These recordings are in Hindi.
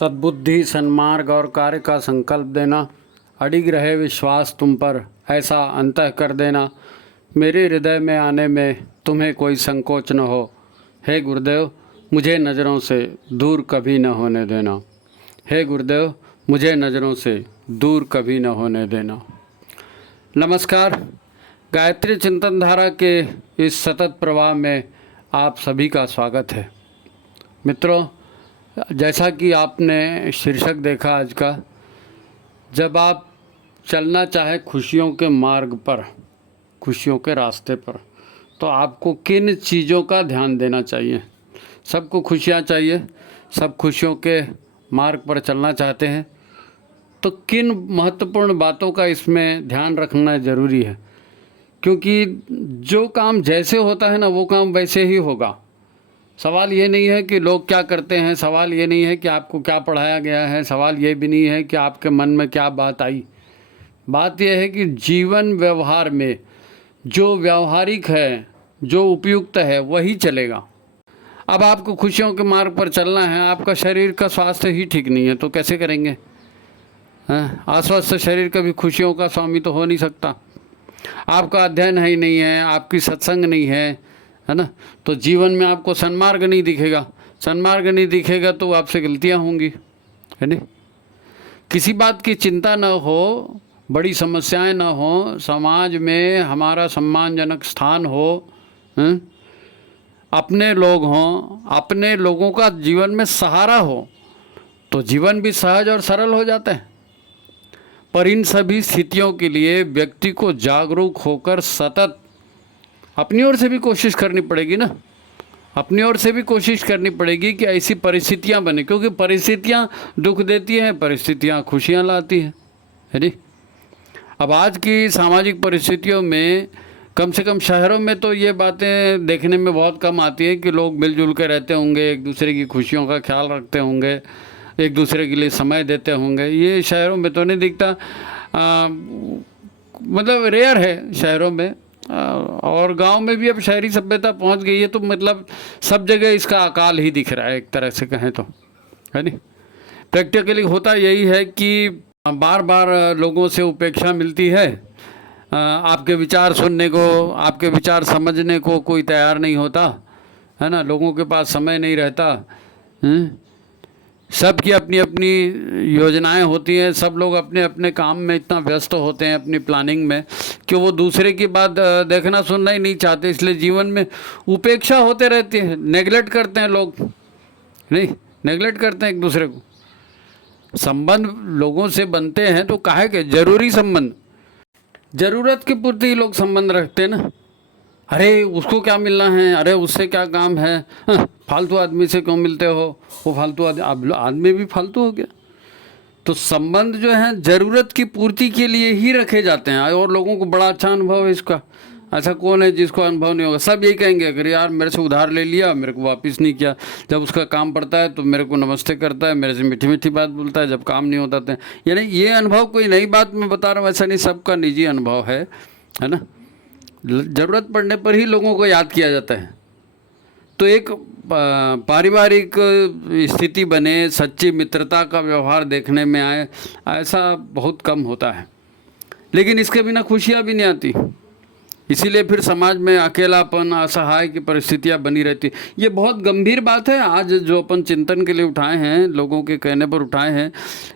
सद्बुद्धि, सन्मार्ग और कार्य का संकल्प देना, अडिग रहे विश्वास तुम पर, ऐसा अंतः कर देना, मेरे हृदय में आने में तुम्हें कोई संकोच न हो। हे गुरुदेव, मुझे नज़रों से दूर कभी न होने देना। हे गुरुदेव, मुझे नज़रों से दूर कभी न होने देना। नमस्कार। गायत्री चिंतन धारा के इस सतत प्रवाह में आप सभी का स्वागत है। मित्रों, जैसा कि आपने शीर्षक देखा आज का, जब आप चलना चाहे खुशियों के मार्ग पर, खुशियों के रास्ते पर, तो आपको किन चीज़ों का ध्यान देना चाहिए। सबको खुशियाँ चाहिए, सब खुशियों के मार्ग पर चलना चाहते हैं, तो किन महत्वपूर्ण बातों का इसमें ध्यान रखना ज़रूरी है। क्योंकि जो काम जैसे होता है ना, वो काम वैसे ही होगा। सवाल ये नहीं है कि लोग क्या करते हैं, सवाल ये नहीं है कि आपको क्या पढ़ाया गया है, सवाल ये भी नहीं है कि आपके मन में क्या बात आई। बात यह है कि जीवन व्यवहार में जो व्यावहारिक है, जो उपयुक्त है, वही चलेगा। अब आपको खुशियों के मार्ग पर चलना है, आपका शरीर का स्वास्थ्य ही ठीक नहीं है, तो कैसे करेंगे? अस्वस्थ शरीर कभी खुशियों का स्वामी तो हो नहीं सकता। आपका अध्ययन ही नहीं है, आपकी सत्संग नहीं है ना, तो जीवन में आपको सन्मार्ग नहीं दिखेगा। सन्मार्ग नहीं दिखेगा तो आपसे गलतियां होंगी, है नहीं। किसी बात की चिंता न हो, बड़ी समस्याएं न हो, समाज में हमारा सम्मानजनक स्थान हो, अपने लोग हों, अपने लोगों का जीवन में सहारा हो, तो जीवन भी सहज और सरल हो जाता है। पर इन सभी स्थितियों के लिए व्यक्ति को जागरूक होकर सतत अपनी ओर से भी कोशिश करनी पड़ेगी ना, अपनी ओर से भी कोशिश करनी पड़ेगी कि ऐसी परिस्थितियां बने, क्योंकि परिस्थितियां दुख देती हैं, परिस्थितियां खुशियां लाती हैं, है नहीं। अब आज की सामाजिक परिस्थितियों में, कम से कम शहरों में तो ये बातें देखने में बहुत कम आती है कि लोग मिलजुल के रहते होंगे, एक दूसरे की खुशियों का ख्याल रखते होंगे, एक दूसरे के लिए समय देते होंगे। ये शहरों में तो नहीं दिखता, मतलब रेयर है शहरों में। और गांव में भी अब शहरी सभ्यता पहुंच गई है, तो मतलब सब जगह इसका अकाल ही दिख रहा है, एक तरह से कहें तो, है नहीं। प्रैक्टिकली होता यही है कि बार बार लोगों से उपेक्षा मिलती है, आपके विचार सुनने को, आपके विचार समझने को कोई तैयार नहीं होता, है ना। लोगों के पास समय नहीं रहता, सबकी अपनी अपनी योजनाएं होती हैं, सब लोग अपने अपने काम में इतना व्यस्त होते हैं, अपनी प्लानिंग में, कि वो दूसरे की बात देखना सुनना ही नहीं चाहते। इसलिए जीवन में उपेक्षा होते रहती है, नेगलेक्ट करते हैं लोग, नहीं, नेगलेक्ट करते हैं एक दूसरे को। संबंध लोगों से बनते हैं तो काहे के जरूरी संबंध, ज़रूरत की पूर्ति ही लोग संबंध रखते हैं ना। अरे उसको क्या मिलना है, अरे उससे क्या काम है, फालतू आदमी से क्यों मिलते हो, वो फालतू आदमी भी फालतू हो गया। तो संबंध जो है ज़रूरत की पूर्ति के लिए ही रखे जाते हैं, और लोगों को बड़ा अच्छा अनुभव है इसका। ऐसा कौन है जिसको अनुभव नहीं होगा? सब यही कहेंगे, अगर यार मेरे से उधार ले लिया, मेरे को वापस नहीं किया, जब उसका काम पड़ता है तो मेरे को नमस्ते करता है, मेरे से मीठी मीठी बात बोलता है, जब काम नहीं होता तो। यानी ये अनुभव कोई नई बात मैं बता रहा हूँ, ऐसा नहीं, सबका निजी अनुभव है ना। ज़रूरत पड़ने पर ही लोगों को याद किया जाता है। तो एक पारिवारिक स्थिति बने, सच्ची मित्रता का व्यवहार देखने में आए, ऐसा बहुत कम होता है। लेकिन इसके बिना खुशियाँ भी नहीं आती, इसीलिए फिर समाज में अकेलापन, असहाय की परिस्थितियाँ बनी रहती। ये बहुत गंभीर बात है आज जो अपन चिंतन के लिए उठाए हैं, लोगों के कहने पर उठाए हैं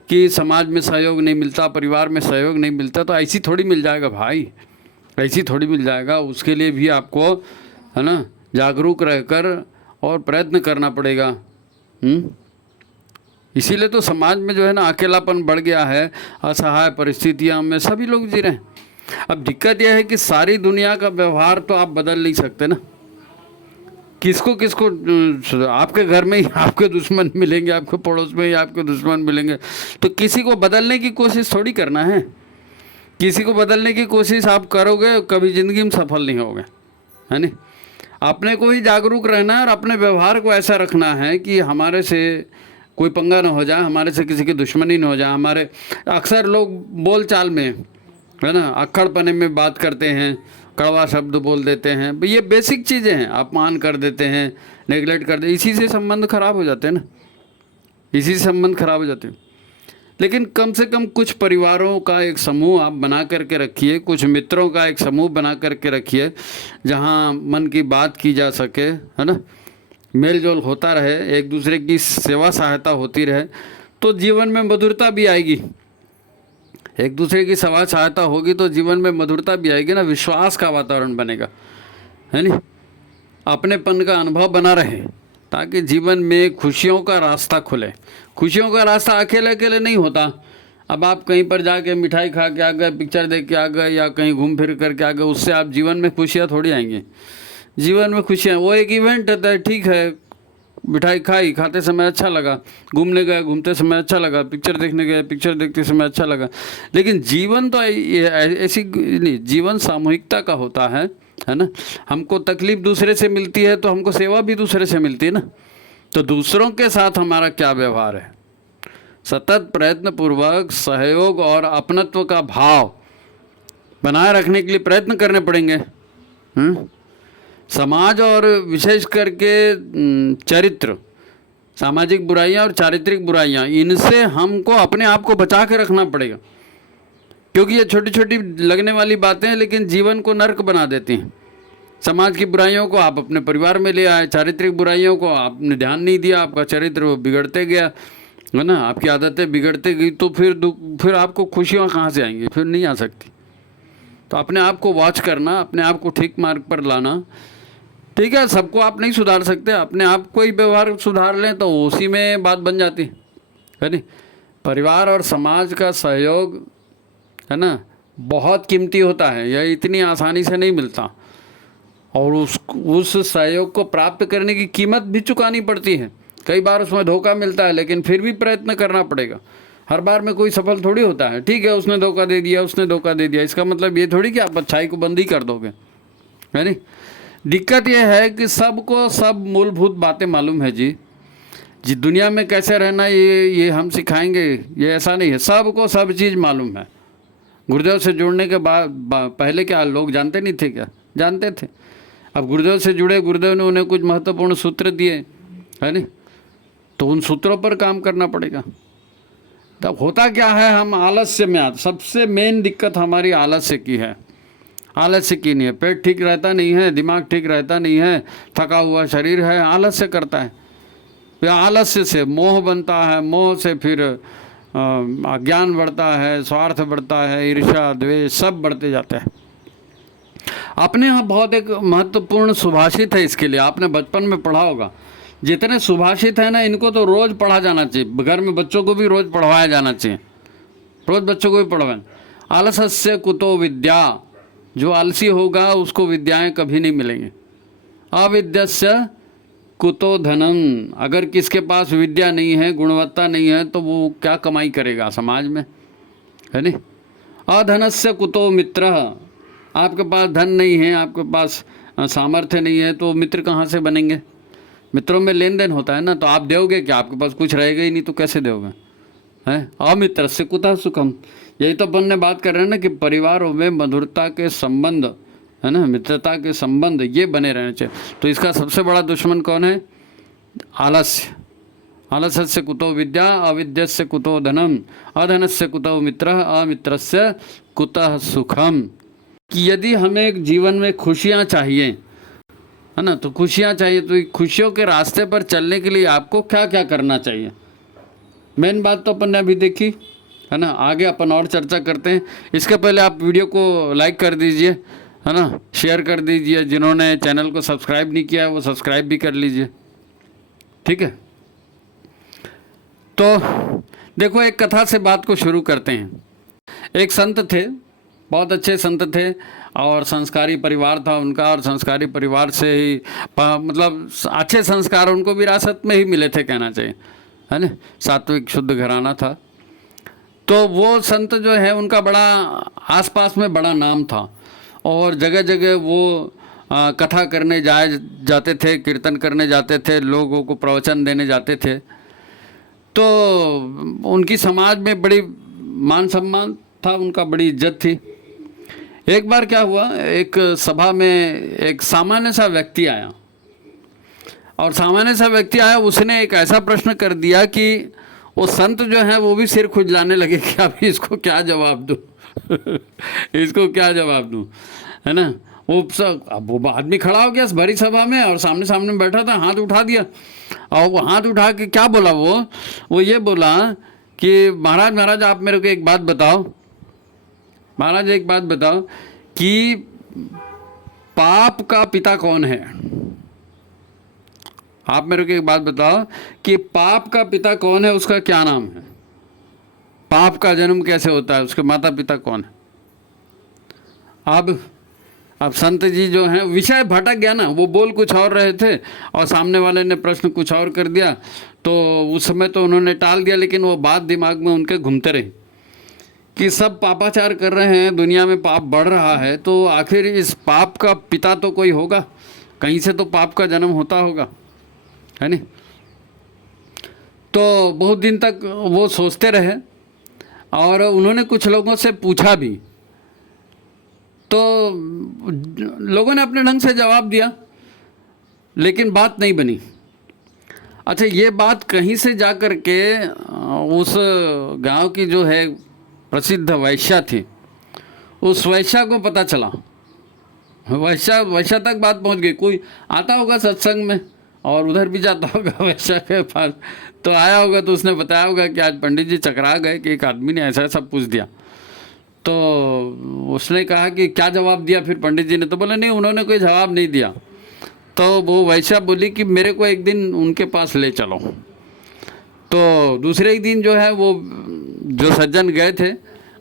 कि समाज में सहयोग नहीं मिलता, परिवार में सहयोग नहीं मिलता। तो ऐसी थोड़ी मिल जाएगा भाई, ऐसी थोड़ी मिल जाएगा। उसके लिए भी आपको, है ना, जागरूक रहकर और प्रयत्न करना पड़ेगा। इसीलिए तो समाज में जो है ना अकेलापन बढ़ गया है, असहाय परिस्थितियां में सभी लोग जी रहे हैं। अब दिक्कत यह है कि सारी दुनिया का व्यवहार तो आप बदल नहीं सकते ना। किसको किसको, आपके घर में ही आपके दुश्मन मिलेंगे, आपके पड़ोस में ही आपके दुश्मन मिलेंगे, तो किसी को बदलने की कोशिश थोड़ी करना है। किसी को बदलने की कोशिश आप करोगे, कभी ज़िंदगी में सफल नहीं होगे, है नहीं। अपने को ही जागरूक रहना है और अपने व्यवहार को ऐसा रखना है कि हमारे से कोई पंगा ना हो जाए, हमारे से किसी की दुश्मनी ना हो जाए। हमारे अक्सर लोग बोल चाल में, है ना, अक्खड़पने में बात करते हैं, कड़वा शब्द बोल देते हैं, ये बेसिक चीज़ें हैं, अपमान कर देते हैं, नेगलेक्ट कर देते, इसी से संबंध खराब हो जाते हैं ना, इसी से संबंध खराब हो जाते हैं। लेकिन कम से कम कुछ परिवारों का एक समूह आप बना करके रखिए, कुछ मित्रों का एक समूह बना करके रखिए जहाँ मन की बात की जा सके, है ना, मेल जोल होता रहे, एक दूसरे की सेवा सहायता होती रहे, तो जीवन में मधुरता भी आएगी। एक दूसरे की सेवा सहायता होगी तो जीवन में मधुरता भी आएगी ना, विश्वास का वातावरण बनेगा, है नहीं, अपनेपन का अनुभव बना रहे, ताकि जीवन में खुशियों का रास्ता खुले। खुशियों का रास्ता अकेले अकेले नहीं होता। अब आप कहीं पर जाके मिठाई खा के आ गए, पिक्चर देख के आ गए, या कहीं घूम फिर करके आ गए, उससे आप जीवन में खुशियाँ थोड़ी आएंगी। जीवन में खुशियाँ वो एक इवेंट होता है, ठीक है, मिठाई खाई, खाते समय अच्छा लगा, घूमने गए, घूमते समय अच्छा लगा, पिक्चर देखने गए, पिक्चर देखते समय अच्छा लगा। लेकिन जीवन तो ऐसी नहीं, जीवन सामूहिकता का होता है ना। हमको तकलीफ दूसरे से मिलती है तो हमको सेवा भी दूसरे से मिलती है ना। तो दूसरों के साथ हमारा क्या व्यवहार है, सतत प्रयत्न पूर्वक सहयोग और अपनत्व का भाव बनाए रखने के लिए प्रयत्न करने पड़ेंगे। समाज और विशेष करके चरित्र, सामाजिक बुराइयां और चारित्रिक बुराइयां, इनसे हमको अपने आप को बचा के रखना पड़ेगा, क्योंकि ये छोटी छोटी लगने वाली बातें हैं लेकिन जीवन को नर्क बना देती हैं। समाज की बुराइयों को आप अपने परिवार में ले आए, चारित्रिक बुराइयों को आपने ध्यान नहीं दिया, आपका चरित्र वो बिगड़ते गया, है ना, आपकी आदतें बिगड़ते गई, तो फिर आपको खुशियाँ कहाँ से आएंगी, फिर नहीं आ सकती। तो अपने आप को वॉच करना, अपने आप को ठीक मार्ग पर लाना। ठीक है, सबको आप नहीं सुधार सकते, अपने आप को ही व्यवहार सुधार लें तो उसी में बात बन जाती है नहीं। परिवार और समाज का सहयोग, है ना, बहुत कीमती होता है, यह इतनी आसानी से नहीं मिलता, और उस सहयोग को प्राप्त करने की कीमत भी चुकानी पड़ती है। कई बार उसमें धोखा मिलता है, लेकिन फिर भी प्रयत्न करना पड़ेगा। हर बार में कोई सफल थोड़ी होता है। ठीक है, उसने धोखा दे दिया, उसने धोखा दे दिया, इसका मतलब ये थोड़ी कि आप अच्छाई को बंद ही कर दोगे, है नहीं। दिक्कत यह है कि सबको सब मूलभूत बातें मालूम है जी दुनिया में कैसे रहना ये हम सिखाएंगे, ये ऐसा नहीं है। सबको सब चीज़ मालूम है। गुरुदेव से जुड़ने के बाद पहले क्या लोग जानते नहीं थे क्या? जानते थे। अब गुरुदेव से जुड़े, गुरुदेव ने उन्हें कुछ महत्वपूर्ण सूत्र दिए, है नहीं, तो उन सूत्रों पर काम करना पड़ेगा। तब होता क्या है, हम आलस्य में आते। सबसे मेन दिक्कत हमारी आलस्य की है। आलस्य की नहीं है, पेट ठीक रहता नहीं है, दिमाग ठीक रहता नहीं है, थका हुआ शरीर है, आलस्य करता है। फिर आलस्य से मोह बनता है, मोह से फिर अज्ञान बढ़ता है, स्वार्थ बढ़ता है, ईर्ष्या द्वेष सब बढ़ते जाते हैं। अपने यहाँ बहुत एक महत्वपूर्ण सुभाषित है, इसके लिए आपने बचपन में पढ़ा होगा। जितने सुभाषित हैं ना, इनको तो रोज़ पढ़ा जाना चाहिए। घर में बच्चों को भी रोज़ पढ़वाया जाना चाहिए, रोज़ बच्चों को भी पढ़वाएं। आलस्य कुतो विद्या, जो आलसी होगा उसको विद्याएं कभी नहीं मिलेंगी। अविद्यस्य कुतो धनम, अगर किसके पास विद्या नहीं है, गुणवत्ता नहीं है, तो वो क्या कमाई करेगा समाज में, है नहीं। अधनस्य कुतो मित्र, आपके पास धन नहीं है, आपके पास सामर्थ्य नहीं है, तो मित्र कहाँ से बनेंगे? मित्रों में लेन देन होता है ना, तो आप दोगे क्या? आपके पास कुछ रहेगा ही नहीं तो कैसे दोगे, हैं? अमित्र से कुतः सुखम, यही तो अपन ने बात कर रहे हैं ना कि परिवारों में मधुरता के संबंध, है ना, मित्रता के संबंध ये बने रहने चाहिए। तो इसका सबसे बड़ा दुश्मन कौन है? आलस्य। आलस्य से कुतो विद्या, अविद्या से कुतो धनम, अधन से कुतो मित्र, अमित्र से कुतः सुखम। कि यदि हमें एक जीवन में खुशियाँ चाहिए, है ना, तो खुशियाँ चाहिए, तो खुशियों के रास्ते पर चलने के लिए आपको क्या क्या करना चाहिए? मेन बात तो अपन ने अभी देखी, है ना। आगे अपन और चर्चा करते हैं। इसके पहले आप वीडियो को लाइक कर दीजिए, है ना, शेयर कर दीजिए। जिन्होंने चैनल को सब्सक्राइब नहीं किया है वो सब्सक्राइब भी कर लीजिए, ठीक है। तो देखो, एक कथा से बात को शुरू करते हैं। एक संत थे, बहुत अच्छे संत थे, और संस्कारी परिवार था उनका, और संस्कारी परिवार से ही मतलब अच्छे संस्कार उनको विरासत में ही मिले थे, कहना चाहिए, है ना। सात्विक शुद्ध घराना था। तो वो संत जो है उनका बड़ा आसपास में बड़ा नाम था, और जगह जगह वो कथा करने जाते थे, कीर्तन करने जाते थे, लोगों को प्रवचन देने जाते थे। तो उनकी समाज में बड़ी मान सम्मान था, उनका बड़ी इज्जत थी। एक बार क्या हुआ, एक सभा में एक सामान्य सा व्यक्ति आया। और सामान्य सा व्यक्ति आया, उसने एक ऐसा प्रश्न कर दिया कि वो संत जो है वो भी सिर खुजलाने लगे कि अभी इसको क्या जवाब दूँ इसको क्या जवाब दूँ, है ना। वो सब, अब वो आदमी खड़ा हो गया भरी सभा में और सामने सामने बैठा था, हाथ उठा दिया। और वो हाथ उठा के क्या बोला, वो ये बोला कि महाराज महाराज आप मेरे को एक बात बताओ, महाराज एक बात बताओ कि पाप का पिता कौन है। आप मेरे को एक बात बताओ कि पाप का पिता कौन है, उसका क्या नाम है, पाप का जन्म कैसे होता है, उसके माता पिता कौन है। अब संत जी जो हैं, विषय भटक गया ना, वो बोल कुछ और रहे थे और सामने वाले ने प्रश्न कुछ और कर दिया, तो उस समय तो उन्होंने टाल दिया, लेकिन वो बात दिमाग में उनके घूमते रही कि सब पापाचार कर रहे हैं, दुनिया में पाप बढ़ रहा है, तो आखिर इस पाप का पिता तो कोई होगा, कहीं से तो पाप का जन्म होता होगा, है नहीं। तो बहुत दिन तक वो सोचते रहे और उन्होंने कुछ लोगों से पूछा भी, तो लोगों ने अपने ढंग से जवाब दिया, लेकिन बात नहीं बनी। अच्छा, ये बात कहीं से जा कर के उस गांव की जो है प्रसिद्ध वैश्या थी, उस वैश्या को पता चला, वैश्या तक बात पहुंच गई। कोई आता होगा सत्संग में और उधर भी जाता होगा वैश्या के पास, तो आया होगा, तो उसने बताया होगा कि आज पंडित जी चकरा गए कि एक आदमी ने ऐसा ऐसा पूछ दिया। तो उसने कहा कि क्या जवाब दिया फिर पंडित जी ने, तो बोले नहीं, उन्होंने कोई जवाब नहीं दिया। तो वो वैश्या बोली कि मेरे को एक दिन उनके पास ले चलो। तो दूसरे ही दिन जो है वो जो सज्जन गए थे,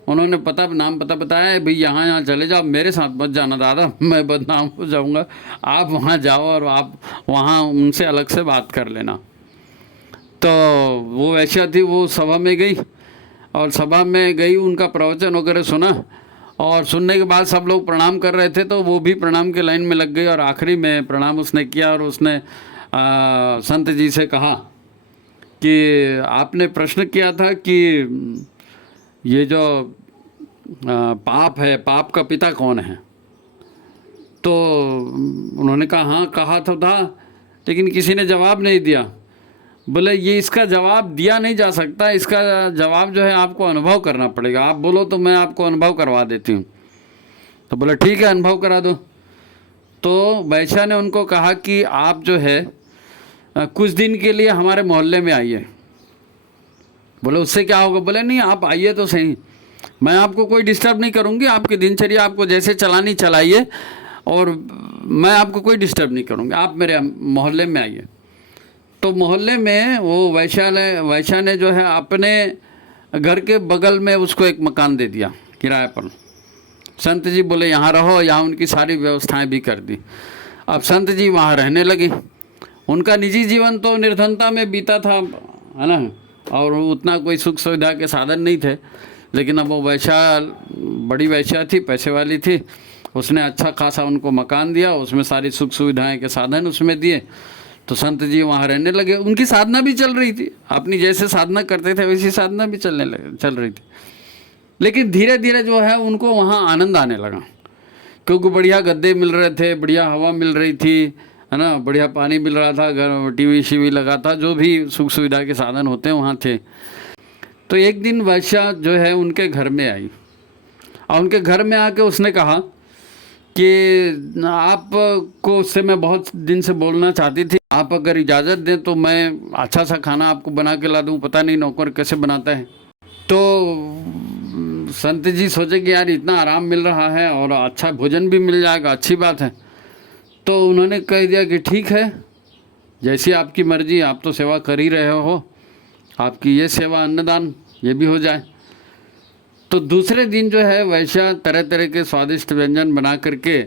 उन्होंने नाम पता बताया, भाई यहाँ चले जाओ, मेरे साथ मत जाना दादा, मैं बदनाम हो जाऊँगा, आप वहाँ जाओ और आप वहाँ उनसे अलग से बात कर लेना। तो वो वैश्या थी, वो सभा में गई और सभा में गई, उनका प्रवचन वगैरह सुना और सुनने के बाद सब लोग प्रणाम कर रहे थे, तो वो भी प्रणाम के लाइन में लग गई और आखिरी में प्रणाम उसने किया और उसने संत जी से कहा कि आपने प्रश्न किया था कि ये जो पाप है, पाप का पिता कौन है। तो उन्होंने कहा हाँ कहा तो था, लेकिन किसी ने जवाब नहीं दिया। बोले ये इसका जवाब दिया नहीं जा सकता, इसका जवाब जो है आपको अनुभव करना पड़ेगा, आप बोलो तो मैं आपको अनुभव करवा देती हूँ। तो बोले ठीक है, अनुभव करा दो। तो वैश्या ने उनको कहा कि आप जो है कुछ दिन के लिए हमारे मोहल्ले में आइए। बोले उससे क्या होगा। बोले नहीं, आप आइए तो सही, मैं आपको कोई डिस्टर्ब नहीं करूँगी, आपकी दिनचर्या आपको जैसे चलानी चलाइए और मैं आपको कोई डिस्टर्ब नहीं करूँगी, आप मेरे मोहल्ले में आइए। तो मोहल्ले में वो वैश्या ने जो है अपने घर के बगल में उसको एक मकान दे दिया किराए पर। संत जी बोले यहाँ रहो, यहाँ उनकी सारी व्यवस्थाएं भी कर दी। अब संत जी वहाँ रहने लगी। उनका निजी जीवन तो निर्धनता में बीता था, है ना, और उतना कोई सुख सुविधा के साधन नहीं थे, लेकिन अब वो वैश्या बड़ी वैश्या थी, पैसे वाली थी, उसने अच्छा खासा उनको मकान दिया, उसमें सारी सुख सुविधाएं के साधन उसमें दिए। तो संत जी वहाँ रहने लगे। उनकी साधना भी चल रही थी, अपनी जैसे साधना करते थे वैसी साधना भी चल रही थी, लेकिन धीरे धीरे जो है उनको वहाँ आनंद आने लगा, क्योंकि बढ़िया गद्दे मिल रहे थे, बढ़िया हवा मिल रही थी, है ना, बढ़िया पानी मिल रहा था, घर टीवी शीवी लगा था, जो भी सुख सुविधा के साधन होते हैं वहाँ थे। तो एक दिन वैश्या जो है उनके घर में आई और उनके घर में आके उसने कहा कि आपको उससे मैं बहुत दिन से बोलना चाहती थी, आप अगर इजाज़त दें तो मैं अच्छा सा खाना आपको बना के ला दूं, पता नहीं नौकर कैसे बनाता है। तो संत जी सोचे कि यार इतना आराम मिल रहा है और अच्छा भोजन भी मिल जाएगा, अच्छी बात है। तो उन्होंने कह दिया कि ठीक है, जैसी आपकी मर्जी, आप तो सेवा कर ही रहे हो, आपकी ये सेवा अन्नदान ये भी हो जाए। तो दूसरे दिन जो है वैश्या तरह तरह के स्वादिष्ट व्यंजन बना करके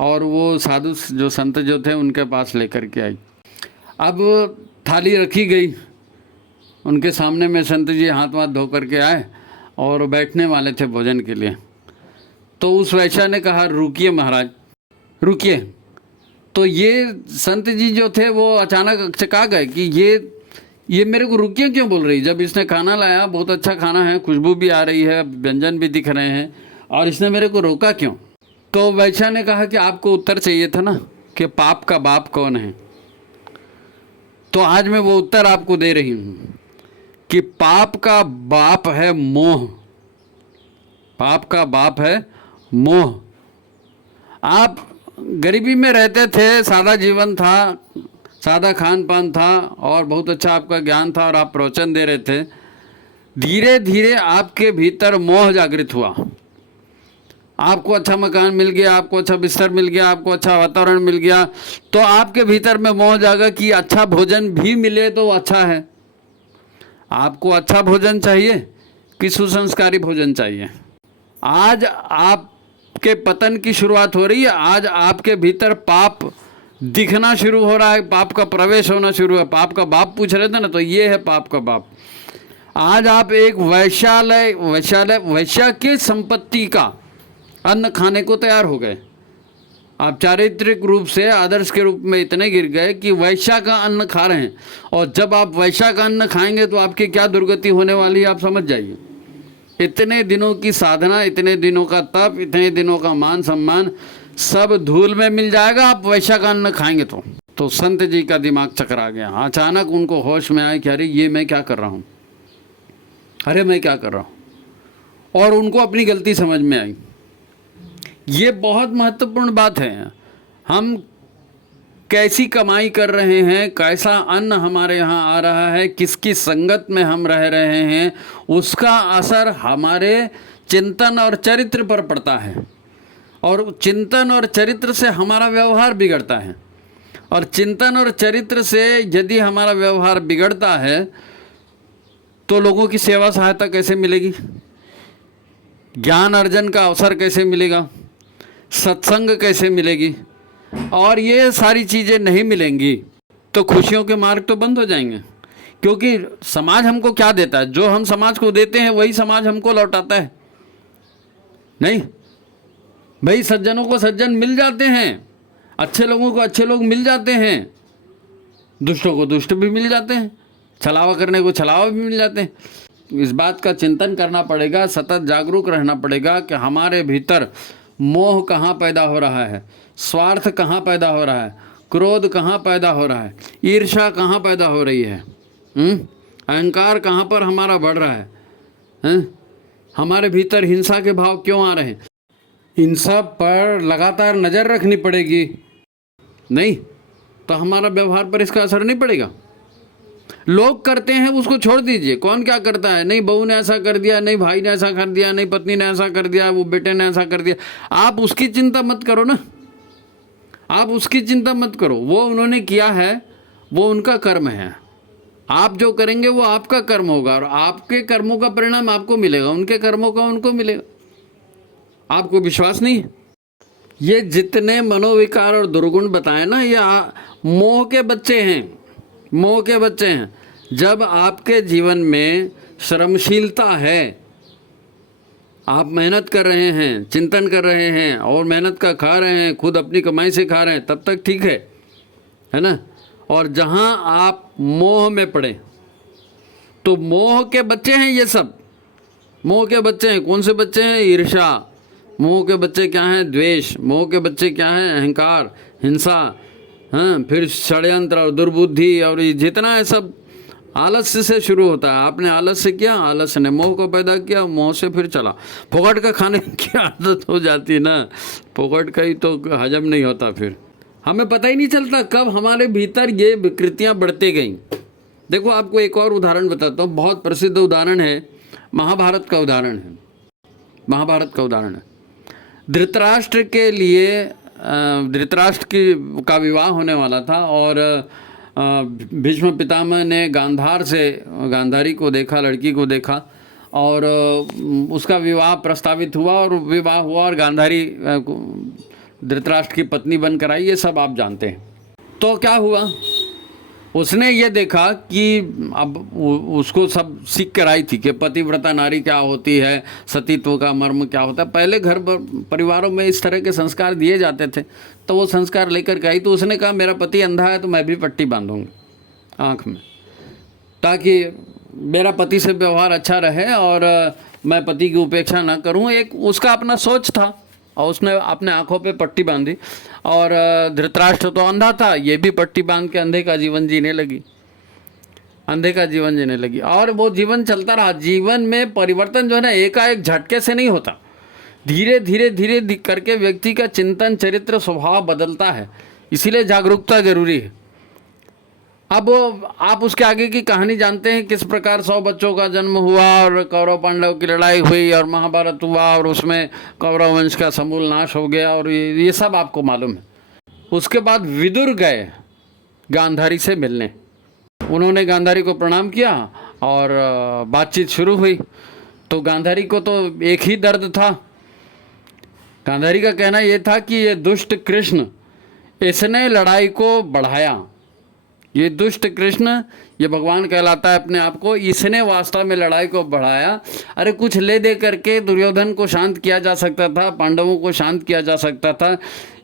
और वो साधु जो संत जो थे उनके पास लेकर के आई। अब थाली रखी गई उनके सामने में, संत जी हाथ वाथ धो करके आए और बैठने वाले थे भोजन के लिए। तो उस वैश्या ने कहा रुकिए महाराज, रुकिए। तो ये संत जी जो थे वो अचानक चका गए कि ये मेरे को रुकिए क्यों बोल रही, जब इसने खाना लाया, बहुत अच्छा खाना है, खुशबू भी आ रही है, व्यंजन भी दिख रहे हैं, और इसने मेरे को रोका क्यों। तो वैश्या ने कहा कि आपको उत्तर चाहिए था ना कि पाप का बाप कौन है। तो आज मैं वो उत्तर आपको दे रही हूँ कि पाप का बाप है मोह। पाप का बाप है मोह। आप गरीबी में रहते थे, सादा जीवन था, सादा खान पान था और बहुत अच्छा आपका ज्ञान था और आप प्रवचन दे रहे थे। धीरे धीरे आपके भीतर मोह जागृत हुआ। आपको अच्छा मकान मिल गया, आपको अच्छा बिस्तर मिल गया, आपको अच्छा वातावरण मिल गया, तो आपके भीतर में मोह जागा कि अच्छा भोजन भी मिले तो अच्छा है। आपको अच्छा भोजन चाहिए कि सुसंस्कारी भोजन चाहिए? आज आपके पतन की शुरुआत हो रही है। आज आपके भीतर पाप दिखना शुरू हो रहा है, पाप का प्रवेश होना शुरू है। पाप का बाप पूछ रहे थे ना, तो ये है पाप का बाप। आज आप एक वैश्या की संपत्ति का अन्न खाने को तैयार हो गए। आप चारित्रिक रूप से आदर्श के रूप में इतने गिर गए कि वैश्या का अन्न खा रहे हैं। और जब आप वैश्या का अन्न खाएंगे तो आपकी क्या दुर्गति होने वाली है आप समझ जाइए। इतने दिनों की साधना, इतने दिनों का तप, इतने दिनों का मान सम्मान सब धूल में मिल जाएगा आप वैश्या का अन्न खाएंगे तो संत जी का दिमाग चकरा गया। अचानक उनको होश में आए कि अरे ये मैं क्या कर रहा हूँ, अरे मैं क्या कर रहा हूँ। और उनको अपनी गलती समझ में आई। ये बहुत महत्वपूर्ण बात है। हम कैसी कमाई कर रहे हैं, कैसा अन्न हमारे यहाँ आ रहा है, किसकी संगत में हम रह रहे हैं, उसका असर हमारे चिंतन और चरित्र पर पड़ता है। और चिंतन और चरित्र से हमारा व्यवहार बिगड़ता है। और चिंतन और चरित्र से यदि हमारा व्यवहार बिगड़ता है तो लोगों की सेवा सहायता कैसे मिलेगी, ज्ञान अर्जन का अवसर कैसे मिलेगा, सत्संग कैसे मिलेगी, और ये सारी चीज़ें नहीं मिलेंगी तो खुशियों के मार्ग तो बंद हो जाएंगे। क्योंकि समाज हमको क्या देता है, जो हम समाज को देते हैं वही समाज हमको लौटाता है। नहीं भाई, सज्जनों को सज्जन मिल जाते हैं, अच्छे लोगों को अच्छे लोग मिल जाते हैं, दुष्टों को दुष्ट भी मिल जाते हैं, छलावा करने को छलावा भी मिल जाते हैं। इस बात का चिंतन करना पड़ेगा, सतत जागरूक रहना पड़ेगा कि हमारे भीतर मोह कहाँ पैदा हो रहा है, स्वार्थ कहाँ पैदा हो रहा है, क्रोध कहाँ पैदा हो रहा है, ईर्ष्या कहाँ पैदा हो रही है, अहंकार कहाँ पर हमारा बढ़ रहा है, हमारे भीतर हिंसा के भाव क्यों आ रहे हैं। इन सब पर लगातार नज़र रखनी पड़ेगी, नहीं तो हमारा व्यवहार पर इसका असर नहीं पड़ेगा। लोग करते हैं उसको छोड़ दीजिए, कौन क्या करता है, नहीं बहू ने ऐसा कर दिया, नहीं भाई ने ऐसा कर दिया, नहीं पत्नी ने ऐसा कर दिया, वो बेटे ने ऐसा कर दिया, आप उसकी चिंता मत करो ना, आप उसकी चिंता मत करो। वो उन्होंने किया है, वो उनका कर्म है। आप जो करेंगे वो आपका कर्म होगा और आपके कर्मों का परिणाम आपको मिलेगा, उनके कर्मों का उनको मिलेगा। आपको विश्वास नहीं है? ये जितने मनोविकार और दुर्गुण बताए ना, ये मोह के बच्चे हैं, मोह के बच्चे हैं। जब आपके जीवन में श्रमशीलता है, आप मेहनत कर रहे हैं, चिंतन कर रहे हैं और मेहनत का खा रहे हैं, खुद अपनी कमाई से खा रहे हैं, तब तक ठीक है ना। और जहाँ आप मोह में पड़े तो मोह के बच्चे हैं, ये सब मोह के बच्चे हैं। कौन से बच्चे हैं? ईर्ष्या। मोह के बच्चे क्या हैं? द्वेष। मोह के बच्चे क्या हैं? अहंकार, हिंसा, हाँ, फिर षड्यंत्र और दुर्बुद्धि, और ये जितना है सब आलस्य से शुरू होता है। आपने आलस्य किया, आलस्य ने मोह को पैदा किया, मोह से फिर चला। फोकट का खाने की आदत हो जाती है ना, फोकट का ही तो हजम नहीं होता, फिर हमें पता ही नहीं चलता कब हमारे भीतर ये विकृतियाँ बढ़ती गईं। देखो आपको एक और उदाहरण बताता हूँ, बहुत प्रसिद्ध उदाहरण है, महाभारत का उदाहरण है। महाभारत का उदाहरण है। धृतराष्ट्र के लिए धृतराष्ट्र का विवाह होने वाला था और भीष्म पितामह ने गांधारी को देखा, लड़की को देखा और उसका विवाह प्रस्तावित हुआ और विवाह हुआ और गांधारी धृतराष्ट्र की पत्नी बनकर आई। ये सब आप जानते हैं। तो क्या हुआ, उसने ये देखा कि अब उसको सब सीख कर आई थी कि पतिव्रता नारी क्या होती है, सतीत्व का मर्म क्या होता है। पहले घर परिवारों में इस तरह के संस्कार दिए जाते थे, तो वो संस्कार लेकर के आई। तो उसने कहा मेरा पति अंधा है तो मैं भी पट्टी बांधूंगी आँख में, ताकि मेरा पति से व्यवहार अच्छा रहे और मैं पति की उपेक्षा ना करूँ। एक उसका अपना सोच था और उसने अपने आँखों पे पट्टी बांधी। और धृतराष्ट्र तो अंधा था, ये भी पट्टी बांध के अंधे का जीवन जीने लगी। अंधे का जीवन जीने लगी और वो जीवन चलता रहा। जीवन में परिवर्तन जो है ना एकाएक झटके से नहीं होता, धीरे धीरे धीरे करके व्यक्ति का चिंतन, चरित्र, स्वभाव बदलता है। इसीलिए जागरूकता जरूरी है। अब आप उसके आगे की कहानी जानते हैं, किस प्रकार 100 बच्चों का जन्म हुआ और कौरव पांडव की लड़ाई हुई और महाभारत हुआ और उसमें कौरव वंश का समूल नाश हो गया और ये सब आपको मालूम है। उसके बाद विदुर गए गांधारी से मिलने। उन्होंने गांधारी को प्रणाम किया और बातचीत शुरू हुई। तो गांधारी को तो एक ही दर्द था। गांधारी का कहना ये था कि ये दुष्ट कृष्ण, इसने लड़ाई को बढ़ाया। ये दुष्ट कृष्ण, ये भगवान कहलाता है अपने आप को, इसने वास्तव में लड़ाई को बढ़ाया। अरे कुछ ले दे करके दुर्योधन को शांत किया जा सकता था, पांडवों को शांत किया जा सकता था।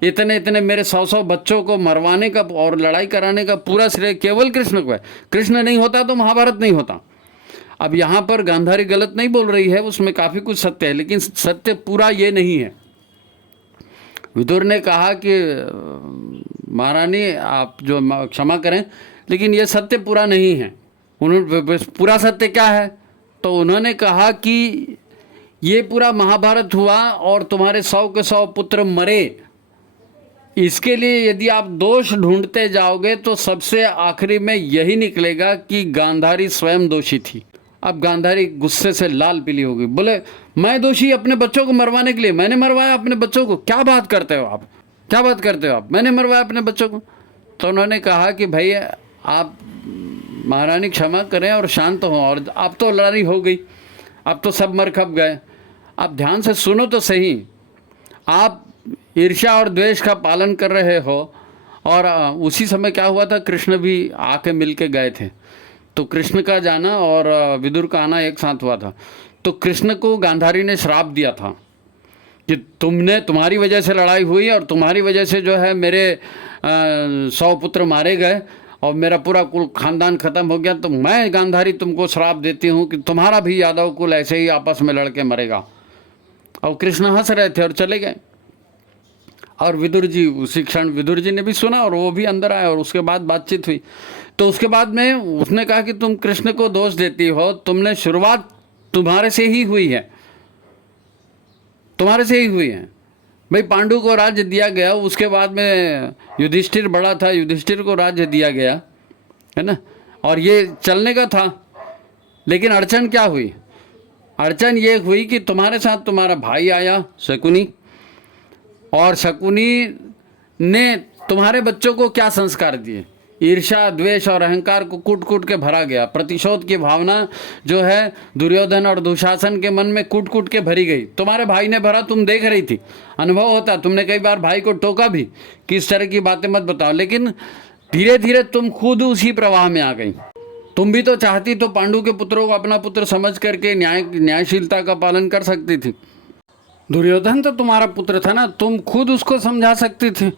इतने इतने मेरे 100 बच्चों को मरवाने का और लड़ाई कराने का पूरा श्रेय केवल कृष्ण को है। कृष्ण नहीं होता तो महाभारत नहीं होता। अब यहाँ पर गांधारी गलत नहीं बोल रही है, उसमें काफ़ी कुछ सत्य है, लेकिन सत्य पूरा ये नहीं है। विदुर ने कहा कि महारानी आप जो क्षमा करें, लेकिन ये सत्य पूरा नहीं है। उन्होंने पूरा सत्य क्या है? तो उन्होंने कहा कि ये पूरा महाभारत हुआ और तुम्हारे 100 के 100 पुत्र मरे। इसके लिए यदि आप दोष ढूंढते जाओगे तो सबसे आखिरी में यही निकलेगा कि गांधारी स्वयं दोषी थी। अब गांधारी गुस्से से लाल पीली हो गई, बोले मैं दोषी अपने बच्चों को मरवाने के लिए? मैंने मरवाया अपने बच्चों को? क्या बात करते हो आप, क्या बात करते हो आप? मैंने मरवाया अपने बच्चों को? तो उन्होंने कहा कि भाई आप महारानी क्षमा करें और शांत हों। और अब तो लड़ाई हो गई, अब तो सब मर खप गए। आप ध्यान से सुनो तो सही, आप ईर्ष्या और द्वेष का पालन कर रहे हो। और उसी समय क्या हुआ था, कृष्ण भी आके मिल के गए थे। तो कृष्ण का जाना और विदुर का आना एक साथ हुआ था। तो कृष्ण को गांधारी ने श्राप दिया था कि तुम्हारी वजह से लड़ाई हुई और तुम्हारी वजह से जो है मेरे 100 पुत्र मारे गए और मेरा पूरा कुल खानदान खत्म हो गया। तो मैं गांधारी तुमको श्राप देती हूँ कि तुम्हारा भी यादव कुल ऐसे ही आपस में लड़के मरेगा। और कृष्ण हंस रहे थे और चले गए। और विदुर जी, उसी क्षण विदुर जी ने भी सुना और वो भी अंदर आए और उसके बाद बातचीत हुई। तो उसके बाद में उसने कहा कि तुम कृष्ण को दोष देती हो, तुमने शुरुआत तुम्हारे से ही हुई है, तुम्हारे से ही हुई है। भाई पांडु को राज्य दिया गया, उसके बाद में युधिष्ठिर बड़ा था, युधिष्ठिर को राज्य दिया गया है ना, और ये चलने का था। लेकिन अड़चन क्या हुई? अड़चन ये हुई कि तुम्हारे साथ तुम्हारा भाई आया शकुनी, और शकुनी ने तुम्हारे बच्चों को क्या संस्कार दिए? ईर्ष्या, द्वेष और अहंकार को कूट कूट के भरा गया। प्रतिशोध की भावना जो है दुर्योधन और दुशासन के मन में कूट कूट के भरी गई। तुम्हारे भाई ने भरा, तुम देख रही थी, अनुभव होता। तुमने कई बार भाई को टोका भी कि इस तरह की बातें मत बताओ, लेकिन धीरे धीरे तुम खुद उसी प्रवाह में आ गई। तुम भी तो चाहती तो पांडु के पुत्रों को अपना पुत्र समझ करके न्यायशीलता का पालन कर सकती थी। दुर्योधन तो तुम्हारा पुत्र था ना, तुम खुद उसको समझा सकती थी।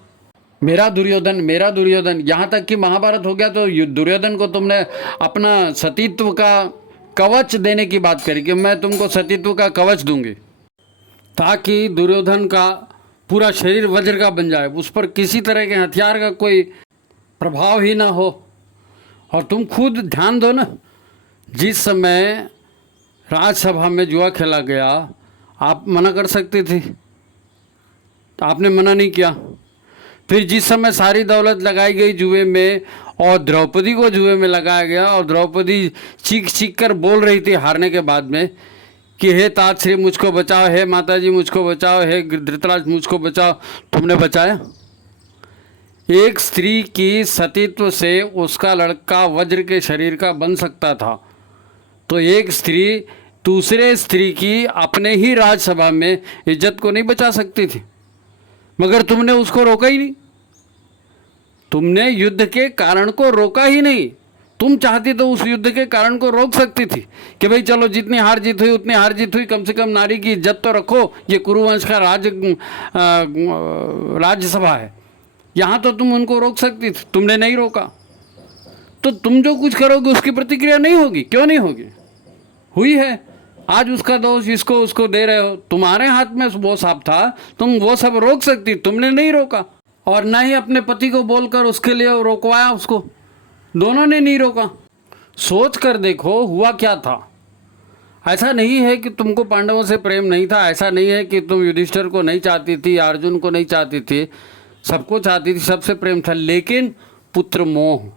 मेरा दुर्योधन, मेरा दुर्योधन, यहाँ तक कि महाभारत हो गया तो दुर्योधन को तुमने अपना सतीत्व का कवच देने की बात करी कि मैं तुमको सतीत्व का कवच दूंगी, ताकि दुर्योधन का पूरा शरीर वज्र का बन जाए, उस पर किसी तरह के हथियार का कोई प्रभाव ही ना हो। और तुम खुद ध्यान दो ना, जिस समय राज्यसभा में जुआ खेला गया, आप मना कर सकते थे, आपने मना नहीं किया। फिर जिस समय सारी दौलत लगाई गई जुए में और द्रौपदी को जुए में लगाया गया और द्रौपदी चीख चीख कर बोल रही थी हारने के बाद में कि हे तात श्री मुझको बचाओ, हे माताजी मुझको बचाओ, हे धृतराज मुझको बचाओ, तुमने बचाया? एक स्त्री की सतीत्व से उसका लड़का वज्र के शरीर का बन सकता था, तो एक स्त्री दूसरे स्त्री की अपने ही राज्यसभा में इज्जत को नहीं बचा सकती थी। मगर तुमने उसको रोका ही नहीं, तुमने युद्ध के कारण को रोका ही नहीं। तुम चाहती तो उस युद्ध के कारण को रोक सकती थी कि भाई चलो जितनी हार जीत हुई उतनी हार जीत हुई, कम से कम नारी की इज्जत तो रखो, ये कुरुवंश का राज्यसभा है। यहाँ तो तुम उनको रोक सकती थी, तुमने नहीं रोका। तो तुम जो कुछ करोगे उसकी प्रतिक्रिया नहीं होगी? क्यों नहीं होगी? हुई है। आज उसका दोष इसको उसको दे रहे हो, तुम्हारे हाथ में वो सांप था, तुम वो सब रोक सकती, तुमने नहीं रोका। और ना ही अपने पति को बोलकर उसके लिए रोकवाया उसको, दोनों ने नहीं रोका। सोच कर देखो हुआ क्या था। ऐसा नहीं है कि तुमको पांडवों से प्रेम नहीं था, ऐसा नहीं है कि तुम युधिष्ठिर को नहीं चाहती थी, अर्जुन को नहीं चाहती थी, सबको चाहती थी, सबसे प्रेम था, लेकिन पुत्र मोह।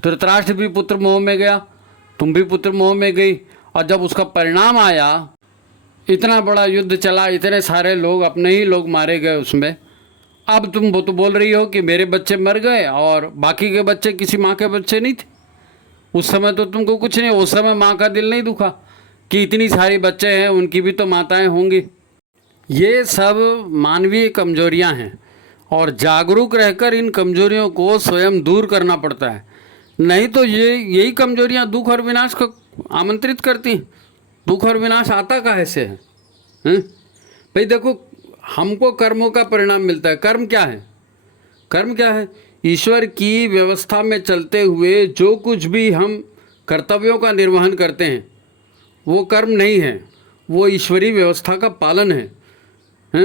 धृतराष्ट्र भी पुत्र मोह में गया, तुम भी पुत्र मोह में गई, और जब उसका परिणाम आया, इतना बड़ा युद्ध चला, इतने सारे लोग, अपने ही लोग मारे गए उसमें। अब तुम वो तो बोल रही हो कि मेरे बच्चे मर गए और बाकी के बच्चे किसी माँ के बच्चे नहीं थे। उस समय तो तुमको कुछ नहीं, उस समय माँ का दिल नहीं दुखा कि इतनी सारी बच्चे हैं, उनकी भी तो माताएं होंगी। ये सब मानवीय कमजोरियां हैं और जागरूक रहकर इन कमजोरियों को स्वयं दूर करना पड़ता है। नहीं तो यही कमजोरियां दुख और विनाश को आमंत्रित करती हैं। दुख और विनाश आता काहे से है? भाई देखो, हमको कर्मों का परिणाम मिलता है। कर्म क्या है? कर्म क्या है? ईश्वर की व्यवस्था में चलते हुए जो कुछ भी हम कर्तव्यों का निर्वहन करते हैं वो कर्म नहीं है, वो ईश्वरीय व्यवस्था का पालन है।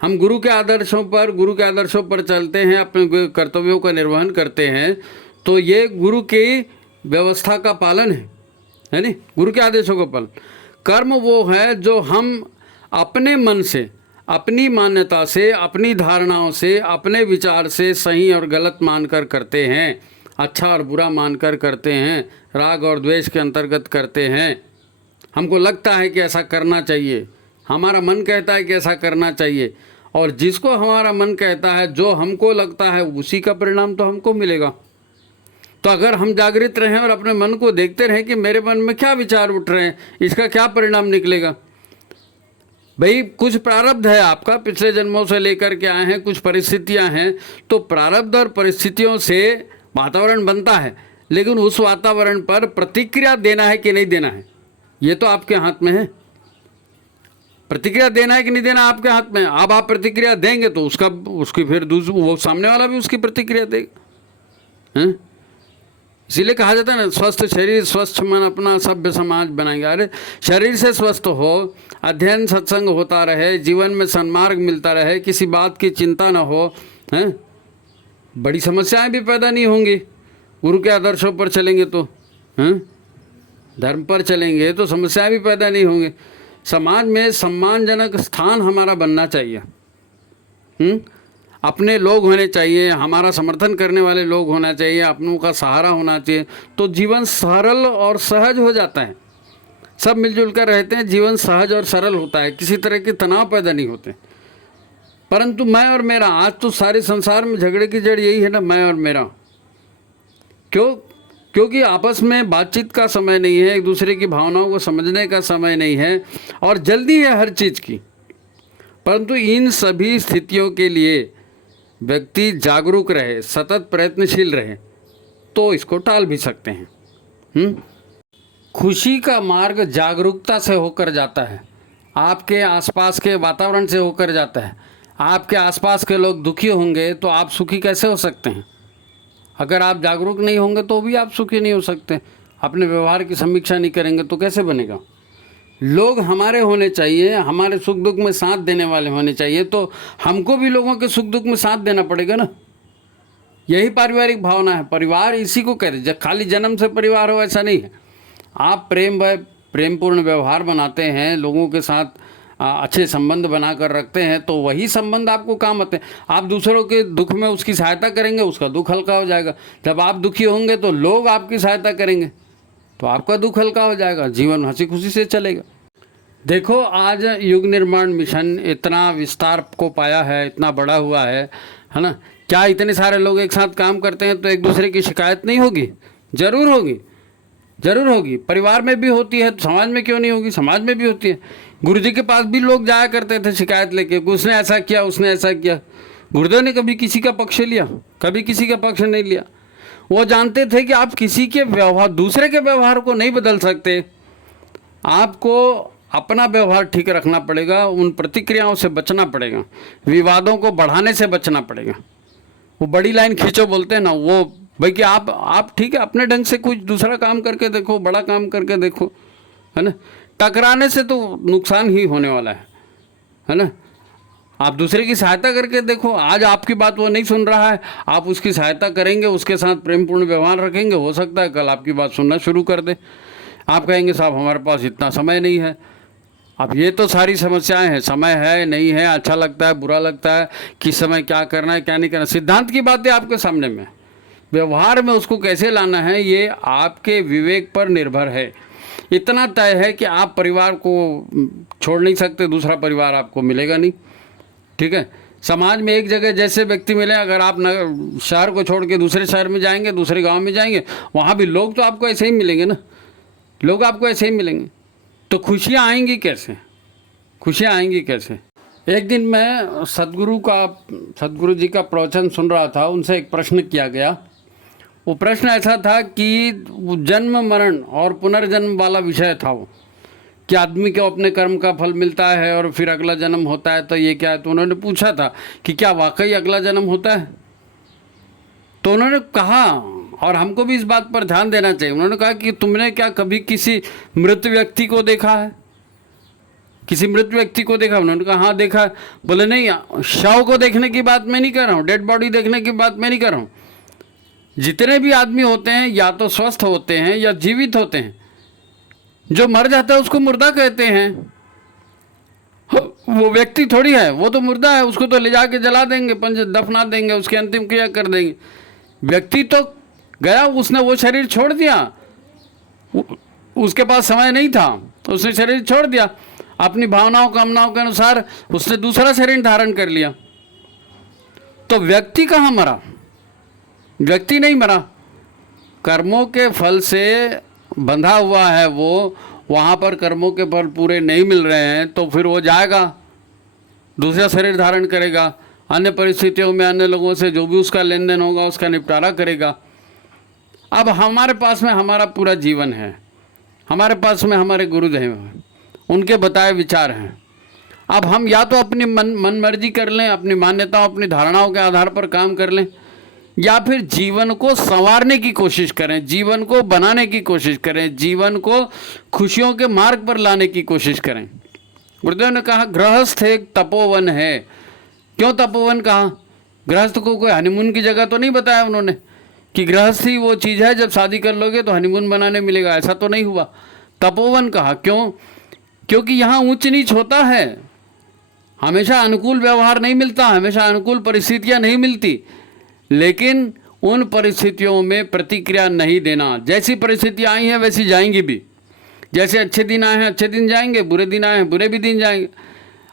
हम गुरु के आदर्शों पर चलते हैं, अपने कर्तव्यों का निर्वहन करते हैं, तो ये गुरु की व्यवस्था का पालन है नहीं? गुरु के आदेशों का पालन। कर्म वो है जो हम अपने मन से, अपनी मान्यता से, अपनी धारणाओं से, अपने विचार से सही और गलत मानकर करते हैं, अच्छा और बुरा मानकर करते हैं, राग और द्वेष के अंतर्गत करते हैं। हमको लगता है कि ऐसा करना चाहिए, हमारा मन कहता है कि ऐसा करना चाहिए, और जिसको हमारा मन कहता है, जो हमको लगता है, उसी का परिणाम तो हमको मिलेगा। तो अगर हम जागृत रहें और अपने मन को देखते रहें कि मेरे मन में क्या विचार उठ रहे हैं, इसका क्या परिणाम निकलेगा। भाई कुछ प्रारब्ध है आपका, पिछले जन्मों से लेकर के आए हैं, कुछ परिस्थितियां हैं, तो प्रारब्ध और परिस्थितियों से वातावरण बनता है, लेकिन उस वातावरण पर प्रतिक्रिया देना है कि नहीं देना है, ये तो आपके हाथ में है। प्रतिक्रिया देना है कि नहीं देना आपके हाथ में। अब आप प्रतिक्रिया देंगे तो उसकी फिर वो सामने वाला भी उसकी प्रतिक्रिया देगा। इसीलिए कहा जाता है ना, स्वस्थ शरीर स्वस्थ मन अपना सभ्य समाज बनाएंगे। अरे शरीर से स्वस्थ हो, अध्ययन सत्संग होता रहे, जीवन में सन्मार्ग मिलता रहे, किसी बात की चिंता न हो, हैं, बड़ी समस्याएं भी पैदा नहीं होंगी। गुरु के आदर्शों पर चलेंगे तो, हैं, धर्म पर चलेंगे तो समस्याएं भी पैदा नहीं होंगी। समाज में सम्मानजनक स्थान हमारा बनना चाहिए। अपने लोग होने चाहिए, हमारा समर्थन करने वाले लोग होना चाहिए, अपनों का सहारा होना चाहिए, तो जीवन सरल और सहज हो जाता है। सब मिलजुल कर रहते हैं, जीवन सहज और सरल होता है, किसी तरह के तनाव पैदा नहीं होते। परंतु मैं और मेरा, आज तो सारे संसार में झगड़े की जड़ यही है ना, मैं और मेरा। क्योंकि आपस में बातचीत का समय नहीं है, एक दूसरे की भावनाओं को समझने का समय नहीं है, और जल्दी है हर चीज़ की। परंतु इन सभी स्थितियों के लिए व्यक्ति जागरूक रहे, सतत प्रयत्नशील रहे, तो इसको टाल भी सकते हैं। खुशी का मार्ग जागरूकता से होकर जाता है, आपके आसपास के वातावरण से होकर जाता है। आपके आसपास के लोग दुखी होंगे तो आप सुखी कैसे हो सकते हैं? अगर आप जागरूक नहीं होंगे तो भी आप सुखी नहीं हो सकते। अपने व्यवहार की समीक्षा नहीं करेंगे तो कैसे बनेगा? लोग हमारे होने चाहिए, हमारे सुख दुख में साथ देने वाले होने चाहिए, तो हमको भी लोगों के सुख दुख में साथ देना पड़ेगा ना। यही पारिवारिक भावना है। परिवार इसी को कहते हैं। खाली जन्म से परिवार हो ऐसा नहीं है। आप प्रेमपूर्ण व्यवहार बनाते हैं, लोगों के साथ अच्छे संबंध बनाकर रखते हैं, तो वही संबंध आपको काम आते हैं। आप दूसरों के दुख में उसकी सहायता करेंगे, उसका दुख हल्का हो जाएगा। जब आप दुखी होंगे तो लोग आपकी सहायता करेंगे, तो आपका दुख हल्का हो जाएगा, जीवन हंसी खुशी से चलेगा। देखो, आज युग निर्माण मिशन इतना विस्तार को पाया है, इतना बड़ा हुआ है ना। क्या इतने सारे लोग एक साथ काम करते हैं तो एक दूसरे की शिकायत नहीं होगी? जरूर होगी, जरूर होगी। परिवार में भी होती है तो समाज में क्यों नहीं होगी? समाज में भी होती है। गुरु जी के पास भी लोग जाया करते थे शिकायत लेके, उसने ऐसा किया, उसने ऐसा किया। गुरुदेव ने कभी किसी का पक्ष लिया? कभी किसी का पक्ष नहीं लिया। वो जानते थे कि आप किसी के व्यवहार, दूसरे के व्यवहार को नहीं बदल सकते। आपको अपना व्यवहार ठीक रखना पड़ेगा, उन प्रतिक्रियाओं से बचना पड़ेगा, विवादों को बढ़ाने से बचना पड़ेगा। वो बड़ी लाइन खींचो बोलते हैं ना, वो भाई कि आप ठीक है, अपने ढंग से कुछ दूसरा काम करके देखो, बड़ा काम करके देखो, है ना। टकराने से तो नुकसान ही होने वाला है ना। आप दूसरे की सहायता करके देखो। आज आपकी बात वो नहीं सुन रहा है, आप उसकी सहायता करेंगे, उसके साथ प्रेमपूर्ण व्यवहार रखेंगे, हो सकता है कल आपकी बात सुनना शुरू कर दे। आप कहेंगे साहब हमारे पास इतना समय नहीं है। अब ये तो सारी समस्याएं हैं, समय है नहीं है, अच्छा लगता है बुरा लगता है, किस समय क्या करना है क्या नहीं करना। सिद्धांत की बातें आपके सामने में, व्यवहार में उसको कैसे लाना है ये आपके विवेक पर निर्भर है। इतना तय है कि आप परिवार को छोड़ नहीं सकते, दूसरा परिवार आपको मिलेगा नहीं। ठीक है, समाज में एक जगह जैसे व्यक्ति मिले, अगर आप शहर को छोड़ के दूसरे शहर में जाएंगे, दूसरे गांव में जाएंगे, वहाँ भी लोग तो आपको ऐसे ही मिलेंगे ना, लोग आपको ऐसे ही मिलेंगे। तो खुशियाँ आएंगी कैसे, खुशियाँ आएंगी कैसे। एक दिन मैं सदगुरु जी का प्रवचन सुन रहा था, उनसे एक प्रश्न किया गया। वो प्रश्न ऐसा था कि जन्म मरण और पुनर्जन्म वाला विषय था वो, कि आदमी को अपने कर्म का फल मिलता है और फिर अगला जन्म होता है, तो ये क्या है। तो उन्होंने पूछा था कि क्या वाकई अगला जन्म होता है। तो उन्होंने कहा, और हमको भी इस बात पर ध्यान देना चाहिए, उन्होंने कहा कि तुमने क्या कभी किसी मृत व्यक्ति को देखा है, किसी मृत व्यक्ति को देखा। उन्होंने कहा हाँ देखा है। बोले नहीं, शव को देखने की बात मैं नहीं कर रहा हूँ, डेड बॉडी देखने की बात मैं नहीं कर रहा हूँ। जितने भी आदमी होते हैं या तो स्वस्थ होते हैं या जीवित होते हैं, जो मर जाता है उसको मुर्दा कहते हैं। वो व्यक्ति थोड़ी है, वो तो मुर्दा है, उसको तो ले जाके जला देंगे, पंच दफना देंगे, उसकी अंतिम क्रिया कर देंगे। व्यक्ति तो गया, उसने वो शरीर छोड़ दिया, उसके पास समय नहीं था, उसने शरीर छोड़ दिया, अपनी भावनाओं कामनाओं के अनुसार उसने दूसरा शरीर धारण कर लिया। तो व्यक्ति कहाँ मरा, व्यक्ति नहीं मरा, कर्मों के फल से बंधा हुआ है वो, वहाँ पर कर्मों के फल पूरे नहीं मिल रहे हैं, तो फिर वो जाएगा, दूसरा शरीर धारण करेगा, अन्य परिस्थितियों में अन्य लोगों से जो भी उसका लेन देन होगा उसका निपटारा करेगा। अब हमारे पास में हमारा पूरा जीवन है, हमारे पास में हमारे गुरुदेव हैं, उनके बताए विचार हैं। अब हम या तो अपनी मन मर्जी कर लें, अपनी मान्यताओं अपनी धारणाओं के आधार पर काम कर लें, या फिर जीवन को संवारने की कोशिश करें, जीवन को बनाने की कोशिश करें, जीवन को खुशियों के मार्ग पर लाने की कोशिश करें। गुरुदेव ने कहा गृहस्थ एक तपोवन है। क्यों तपोवन कहा? गृहस्थ को कोई हनीमून की जगह तो नहीं बताया उन्होंने कि गृहस्थी वो चीज़ है जब शादी कर लोगे तो हनीमून बनाने मिलेगा, ऐसा तो नहीं हुआ। तपोवन कहा क्यों? क्योंकि यहाँ ऊंच नीच होता है, हमेशा अनुकूल व्यवहार नहीं मिलता, हमेशा अनुकूल परिस्थितियाँ नहीं मिलती, लेकिन उन परिस्थितियों में प्रतिक्रिया नहीं देना। जैसी परिस्थितियाँ आई हैं वैसी जाएंगी भी, जैसे अच्छे दिन आए हैं अच्छे दिन जाएंगे, बुरे दिन आए हैं बुरे भी दिन जाएंगे।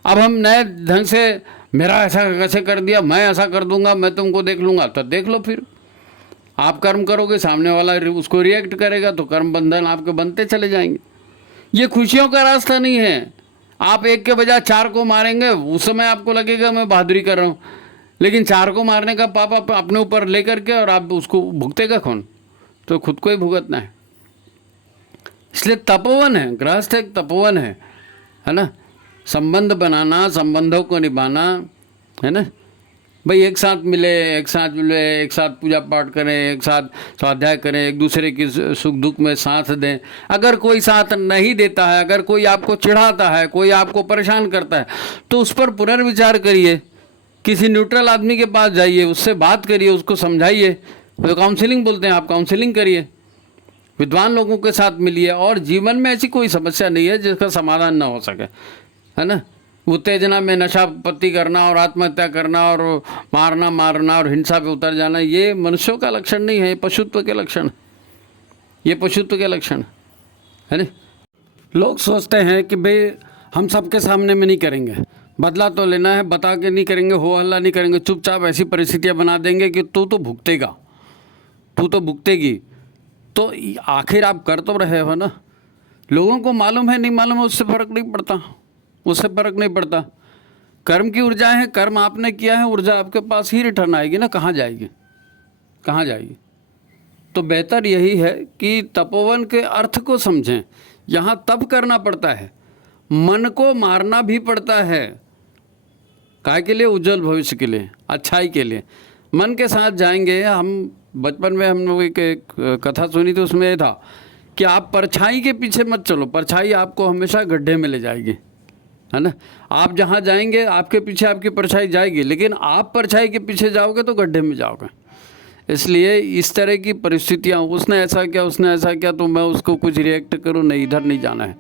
अब हम नए ढंग से मेरा ऐसा कैसे कर दिया, मैं ऐसा कर दूंगा, मैं तुमको देख लूँगा, तो देख लो। फिर आप कर्म करोगे, सामने वाला उसको रिएक्ट करेगा, तो कर्म बंधन आपके बनते चले जाएंगे। ये खुशियों का रास्ता नहीं है। आप एक के बजाय चार को मारेंगे, उस समय आपको लगेगा मैं बहादुरी कर रहा हूँ, लेकिन चार को मारने का पाप आप अपने ऊपर लेकर के और आप उसको भुगतेगा कौन? तो खुद को ही भुगतना है। इसलिए तपोवन है, गृहस्थ एक तपोवन है ना। संबंध बनाना, संबंधों को निभाना, है ना भाई। एक साथ मिले, एक साथ पूजा पाठ करें, एक साथ स्वाध्याय करें, एक दूसरे की सुख दुख में साथ दें। अगर कोई साथ नहीं देता है, अगर कोई आपको चिढ़ाता है, कोई आपको परेशान करता है, तो उस पर पुनर्विचार करिए, किसी न्यूट्रल आदमी के पास जाइए, उससे बात करिए, उसको समझाइए। तो काउंसलिंग बोलते हैं, आप काउंसलिंग करिए, विद्वान लोगों के साथ मिलिए। और जीवन में ऐसी कोई समस्या नहीं है जिसका समाधान ना हो सके, है ना। उत्तेजना में नशा पत्ती करना और आत्महत्या करना और मारना और हिंसा पे उतर जाना, ये मनुष्यों का लक्षण नहीं है, पशुत्व के लक्षण, ये पशुत्व के लक्षण है ना। लोग सोचते हैं कि भाई हम सबके सामने में नहीं करेंगे, बदला तो लेना है, बता के नहीं करेंगे, हो हल्ला नहीं करेंगे, चुपचाप ऐसी परिस्थितियाँ बना देंगे कि तू तो भुगतेगा, तू तो भुगतेगी। तो आखिर आप कर तो रहे हो ना। लोगों को मालूम है नहीं मालूम है, उससे फ़र्क नहीं पड़ता, उससे फ़र्क नहीं पड़ता। कर्म की ऊर्जाएं हैं, कर्म आपने किया है, ऊर्जा आपके पास ही रिटर्न आएगी ना, कहाँ जाएगी, कहाँ जाएगी। तो बेहतर यही है कि तपोवन के अर्थ को समझें। यहाँ तप करना पड़ता है, मन को मारना भी पड़ता है। काय के लिए? उज्जवल भविष्य के लिए, अच्छाई के लिए। मन के साथ जाएंगे हम। बचपन में हम लोग एक कथा सुनी थी, उसमें ये था कि आप परछाई के पीछे मत चलो, परछाई आपको हमेशा गड्ढे में ले जाएगी, है ना। आप जहाँ जाएंगे आपके पीछे आपकी परछाई जाएगी, लेकिन आप परछाई के पीछे जाओगे तो गड्ढे में जाओगे। इसलिए इस तरह की परिस्थितियाँ, उसने ऐसा किया उसने ऐसा किया तो मैं उसको कुछ रिएक्ट करूँ, नहीं, इधर नहीं जाना है।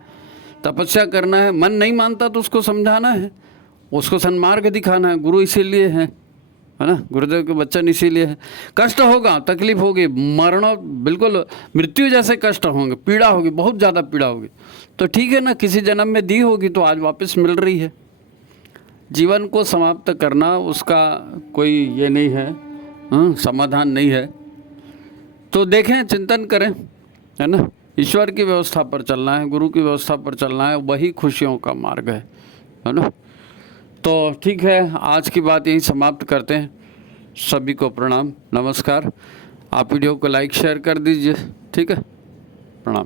तपस्या करना है, मन नहीं मानता तो उसको समझाना है, उसको सन्मार्ग दिखाना है। गुरु इसीलिए है ना, गुरुदेव के वचन इसीलिए है। कष्ट होगा, तकलीफ होगी, मरण बिल्कुल मृत्यु जैसे कष्ट होंगे, पीड़ा होगी, बहुत ज़्यादा पीड़ा होगी, तो ठीक है ना, किसी जन्म में दी होगी तो आज वापस मिल रही है। जीवन को समाप्त करना उसका कोई ये नहीं है, समाधान नहीं है। तो देखें, चिंतन करें, है ना। ईश्वर की व्यवस्था पर चलना है, गुरु की व्यवस्था पर चलना है, वही खुशियों का मार्ग है ना। तो ठीक है, आज की बात यहीं समाप्त करते हैं। सभी को प्रणाम, नमस्कार। आप वीडियो को लाइक शेयर कर दीजिए, ठीक है, प्रणाम।